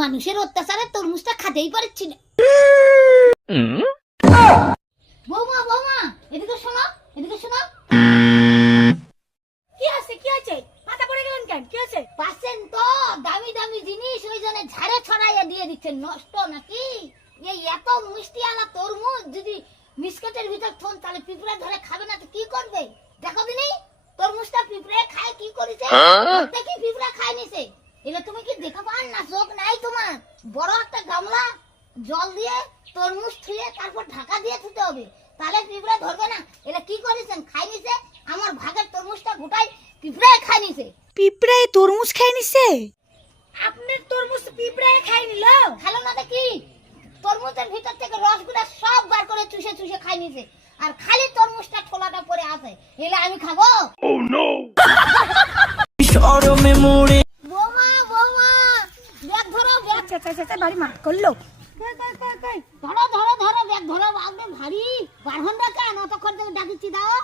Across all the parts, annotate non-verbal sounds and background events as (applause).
মানুষের অত্যাচারে তরমুজটা খাতেই পারছি না। বৌমা বৌমা এদিকে শোনো এদিকে শোনো। কি আছে কি আছে? মাথা পড়ে গেলেন কেন? কি আছে? পাচ্ছেন তো দামি দামি জিনিস ওই জন্য ঝাড়ে ছড়াইয়া দিয়ে দিচ্ছেন নষ্ট নাকি? এই এত মিষ্টি আলা তরমুজ যদি বিস্কুটের ভিতর থন তাহলে পিঁপড়া ধরে খাবে না তো কি করবে? দেখো দিনি তরমুজটা পিঁপড়ে খায় কি করেছে? দেখি পিঁপড়া খায় নিছে এগুলো তুমি কি দেখা পান না? চোখ নাই তোমার? বড় একটা গামলা জল দিয়ে তরমুজ থুয়ে তারপর ঢাকা দিয়ে থুতে হবে। তাহলে পিঁপড়া ধরবে না। এটা কি করেছেন? খাই নিছে। আমার ভাগের তরমুজটা গোটাই পিঁপড়ে খাই নিছে। পিঁপড়ে তরমুজ খাই নিছে? আপনার তরমুজ পিঁপড়ায় খাই নিল। খেলো না দেখি? তরমুজের ভিতর থেকে রসগুলা সব বার করে চুষে চুষে খাই নিছে। আর খালি তরমুজটা ঠোলাটা পরে আছে। এলে আমি খাব। (laughs) শরমে মুড়ে বৌমা বৌমা ব্যাগ আচ্ছা আচ্ছা আচ্ছা বাড়ি মার করল। ধরো ধরো ধরো ব্যাগ ধরো বাগবে ভারী। কেন? অতক্ষণ থেকে ডাকিছি দাও।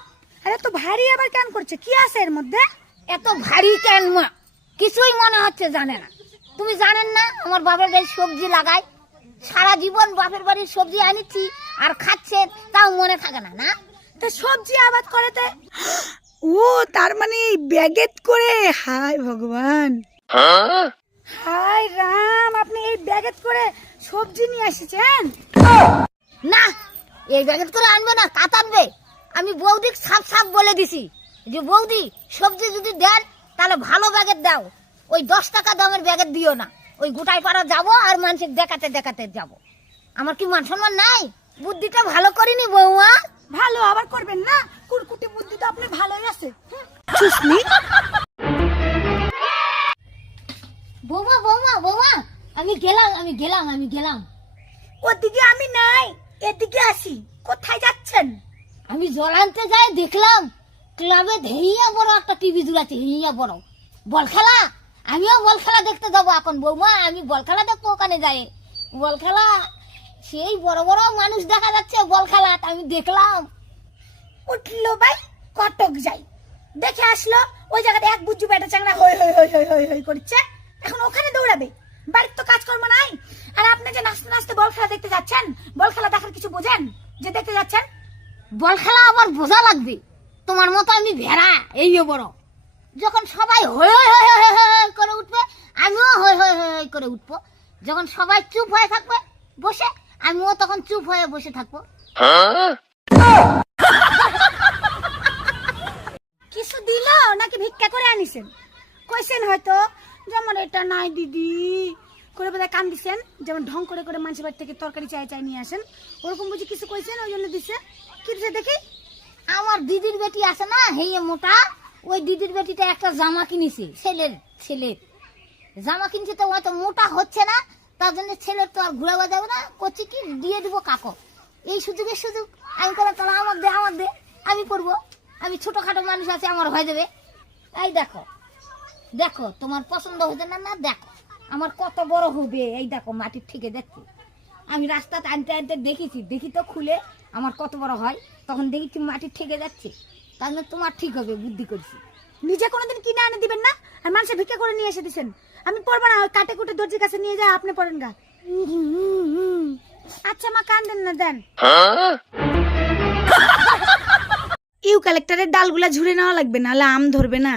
আরে তো ভারী আবার কেন করছে? কি আছে এর মধ্যে? এত ভারী কেন? মা কিছুই মনে হচ্ছে জানে না। তুমি জানেন না আমার বাপের বাড়ির সবজি লাগাই সারা জীবন বাপের বাড়ির সবজি আনিছি আর খাচ্ছেন তাও মনে থাকে না না? তো সবজি আবাদ করেতে ও তার মানে ব্যাগেট করে? হাই ভগবান হাই রাম আপনি এই ব্যাগেট করে সবজি নিয়ে এসেছেন? না এই ব্যাগেট করে আনবে না কাত আনবে। আমি বৌদি সাপ সাপ বলে দিছি যে বৌদি সবজি যদি দেন তাহলে ভালো ব্যাগেট দাও। ওই দশ টাকা দামের ব্যাগেট দিও না। ওই গোটাই পাড়া যাব আর মানুষের দেখাতে দেখাতে যাব। আমার কি মান সম্মান নাই? বুদ্ধিটা ভালো করিনি বৌমা। ভালো আবার করবেন না? কুরকুটি বুদ্ধি তো আপনার ভালোই আছে। বৌমা বৌমা বৌমা। আমি গেলাম আমি গেলাম আমি গেলাম। ওদিকে আমি নাই এদিকে আসি। কোথায় যাচ্ছেন? আমি জল আনতে যাই দেখলাম ক্লাবে ধেইয়া বড় একটা টিভি দুলাচ্ছে হেইয়া বড়। বল খেলা আমিও বল খেলা দেখতে যাব এখন বৌমা আমি বল খেলা দেখব ওখানে যাই। বল খেলা সেই বড় বড় মানুষ দেখা যাচ্ছে বল খেলা আমি দেখলাম। উঠল ভাই কটক যাই। দেখে আসলো ওই জায়গাতে এক বুজ্জু বেটা চাংড়া হই হই হই হই হই হই করছে। এখন ওখানে দৌড়াবে। বাড়ির তো কাজকর্ম নাই। আর আপনি যে নাচতে নাচতে বল খেলা দেখতে যাচ্ছেন বল খেলা দেখার কিছু বোঝেন? যে দেখতে যাচ্ছেন? বল খেলা আবার বোঝা লাগবে। তোমার মতো আমি ভেড়া এই বড়। যখন সবাই হই হই হই হই হই করে উঠবে আমিও হই হই হই হই করে উঠবো। যখন সবাই চুপ হয়ে থাকবে বসে আমিও তখন চুপ হয়ে বসে থাকব। কিছু দিল নাকি ভিক্ষা করে আনিছেন? কইছেন হয়তো যে আমার এটা নাই, দিদি। করে বোধহয় কাম দিছেন যেমন ঢং করে করে মানুষের বাড়ি থেকে তরকারি চাই চাই নিয়ে আসেন। ওরকম বুঝি কিছু কইছেন ওই জন্য দিচ্ছে কি দিছে দেখি? আমার দিদির বেটি আছে না হেয়ে মোটা, ওই দিদির বেটিটা একটা জামা কিনেছে, ছেলের ছেলের। জামা কিনছে তো অত মোটা হচ্ছে না, তার জন্য ছেলের তো আর ঘুরে যাবে না করছি কি দিয়ে দিব কাকো? এই সুযোগে সুযোগ, আমি করে তাহলে আমার দে আমার দে, আমি করব আমি ছোটখাটো মানুষ আছে, আমার হয়ে যাবে। এই দেখো দেখো তোমার পছন্দ হতে না না দেখো। আমার কত বড় হবে? এই দেখো মাটির থেকে দেখো। আমি রাস্তা আনতে টানতে দেখেছি দেখি তো খুলে আমার কত বড় হয়। তখন দেখি মাটির ঠেকে যাচ্ছে। তাহলে তোমার ঠিক হবে বুদ্ধি করছি। নিজে কোনোদিন কিনে আনে দিবেন না? আর মানুষের ভিক্ষা করে নিয়ে এসে দিচ্ছেন আমি পড়ব না কাটে কুটে দর্জির কাছে নিয়ে যা আপনি পড়েন গা। আচ্ছা মা কান দেন না দেন। (laughs) ইউ কালেক্টরের ডালগুলা ঝুড়ে নেওয়া লাগবে নাহলে আম ধরবে না।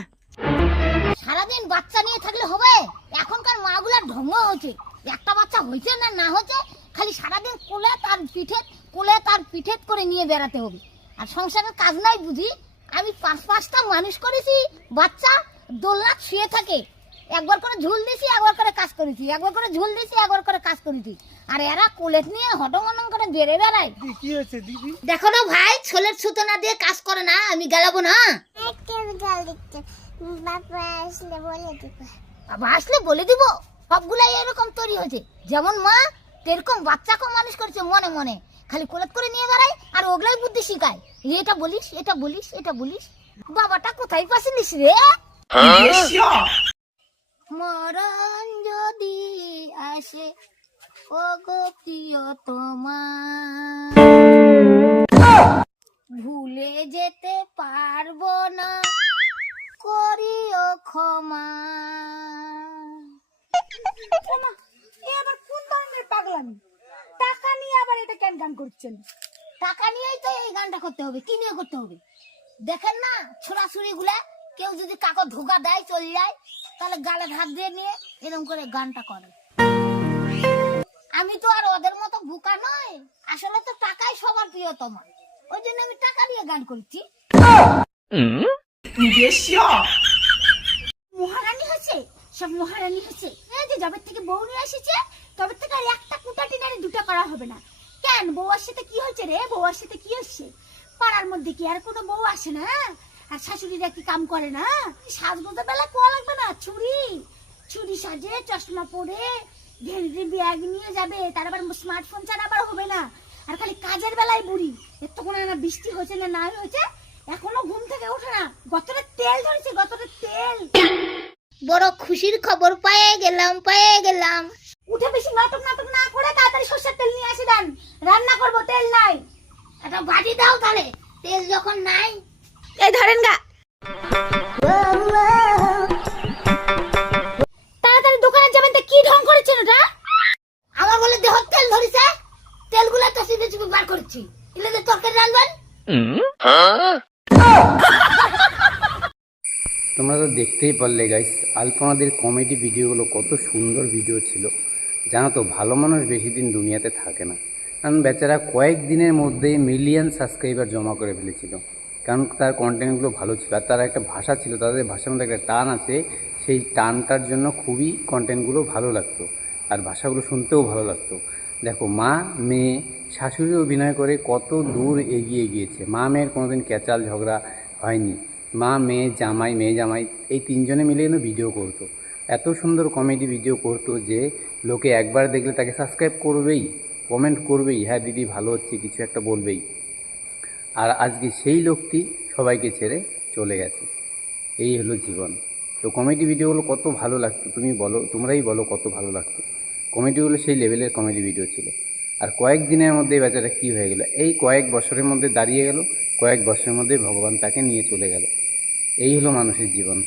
সারাদিন বাচ্চা নিয়ে থাকলে হবে? এখনকার মাগুলা ঢঙ্গ হয়েছে। একটা বাচ্চা হয়েছে না না হয়েছে, খালি সারাদিন কোলে তার পিঠে কোলে তার পিঠে করে নিয়ে বেড়াতে হবে। আর সংসারের কাজ নাই বুঝি? আমি পাঁচ পাঁচটা মানুষ করেছি, বাচ্চা, দোলনা শুয়ে থাকে। একবার করে ঝুল দিছি, একবার করে কাজ করেছি। একবার করে ঝুল দিছি, একবার করে কাজ করেছি। আর এরা কোলেট নিয়ে করে বেড়ে বেড়ায়। কি হয়েছে দিদি? দেখো না ভাই ছোলের ছুতো না দিয়ে কাজ করে না আমি গেলাবো না। বাবা আসলে বলে দিবে। বাবা আসলে বলে দিব সবগুলাই এরকম তৈরি হয়েছে। যেমন মা তেরকম বাচ্চাকেও মানুষ করছে মনে মনে। খালি কোলাত করে নিয়ে বেড়ায় আর ওগুলাই বুদ্ধি শিখায়। এটা বলিস এটা বলিস এটা বলিস। বাবাটা কোথায় পাছিলিস রে? মরণ যদি আসে ও গো প্রিয় তোমার। ভুলে যেতে পারব না করিও ক্ষমা। এ আমি টাকা নিয়ে আবার এটা কেন গান করছেন? টাকা নিয়েই তো এই গানটা করতে হবে কি নিয়ে করতে হবে? দেখেন না ছোড়াছুড়ি গুলা কেউ যদি কাকো ধোকা দেয় চলে যায় তাহলে গালে হাত দিয়ে নিয়ে এরকম করে গানটা করে। আমি তো আর ওদের মতো বোকা নয় আসলে তো টাকাই সবার প্রিয়তম। ওই জন্য আমি টাকা দিয়ে গান করছি। মহারানী সব মহারানী যে থেকে বউ নিয়ে এসেছে, তবে থেকে আর একটা কুটা টিনারে দুটো করা হবে না। কেন? বউয়ার সাথে কি হচ্ছে রে? বউয়ার সাথে কি হচ্ছে পাড়ার মধ্যে কি আর কোনো বউ আসে না? আর শাশুড়িরা কি কাম করে না? সাজগোজা বেলা কোয়া লাগবে না? চুরি চুরি সাজে, চশমা পরে ঘেরি ব্যাগ নিয়ে যাবে তার আবার স্মার্টফোন ছাড়া আবার হবে না। আর খালি কাজের বেলায় বুড়ি। এতক্ষণ না বৃষ্টি হয়েছে না নাই হয়েছে এখনও ঘুম থেকে ওঠে না। গতরে তেল ধরেছে গতরে তেল। বড় খুশির খবর পেয়ে গেলাম পেয়ে গেলাম। উঠে বেশি নাটক নাটক না করে তাড়াতাড়ি সর্ষের তেল নিয়ে আসে দেন। রান্না করব তেল নাই। একটা বাটি দাও তাহলে। তেল যখন নাই। এই ধরেন গা। তোমরা তো দেখতেই পারলে গাইস আলপনাদের কমেডি ভিডিওগুলো কত সুন্দর ভিডিও ছিল। জানো তো, ভালো মানুষ বেশি দিন দুনিয়াতে থাকে না। কারণ বেচারা কয়েক দিনের মধ্যে মিলিয়ন সাবস্ক্রাইবার জমা করে ফেলেছিল। কারণ তার কন্টেন্টগুলো ভালো ছিল। আর তার একটা ভাষা ছিল, তাদের ভাষার মধ্যে একটা টান আছে। সেই টানটার জন্য খুবই কন্টেন্টগুলো ভালো লাগতো। আর ভাষাগুলো শুনতেও ভালো লাগতো। দেখো, মা, মেয়ে শাশুড়ি অভিনয় করে কত দূর এগিয়ে গিয়েছে। মা মেয়ের কোনোদিন ক্যাচাল ঝগড়া হয়নি। মা, মেয়ে, জামাই মেয়ে, জামাই, এই তিনজনে মিলে কিন্তু ভিডিও করতো। এত সুন্দর কমেডি ভিডিও করতো যে লোকে একবার দেখলে তাকে সাবস্ক্রাইব করবেই কমেন্ট করবেই হ্যাঁ দিদি, ভালো হচ্ছে, কিছু একটা বলবেই। আর আজকে সেই লোকটি সবাইকে ছেড়ে চলে গেছে। এই হলো জীবন। তো কমেডি ভিডিওগুলো কত ভালো লাগতো, তুমি বলো, তোমরাই বলো কত ভালো লাগতো। কমেডিগুলো সেই লেভেলের কমেডি ভিডিও ছিল। আর কয়েক দিনের মধ্যে বেচারা কী হয়ে গেল? এই কয়েক বছরের মধ্যে দাঁড়িয়ে গেল, কয়েক বছরের মধ্যে ভগবান তাকে নিয়ে চলে গেল। এই হলো মানুষের জীবন।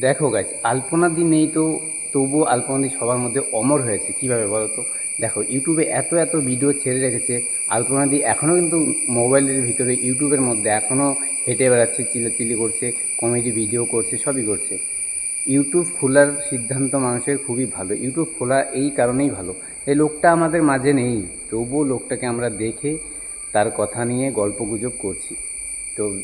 দেখো গাছ আলপনাদি নেই তো, তবুও আলপনাদি সবার মধ্যে অমর হয়েছে। কীভাবে বলো তো? দেখো ইউটিউবে এত এত ভিডিও ছেড়ে রেখেছে আলপনাদি এখনও কিন্তু মোবাইলের ভিতরে ইউটিউবের মধ্যে এখনও হেঁটে বেড়াচ্ছে, চিল্লাচিল্লি করছে কমেডি ভিডিও করছে, সবই করছে। ইউটিউব খোলার সিদ্ধান্ত মানুষের খুবই ভালো। ইউটিউব খোলা এই কারণেই ভালো। এই লোকটা আমাদের মাঝে নেই, তবুও লোকটাকে আমরা দেখে তার কথা নিয়ে গল্প গুজব করছি। তো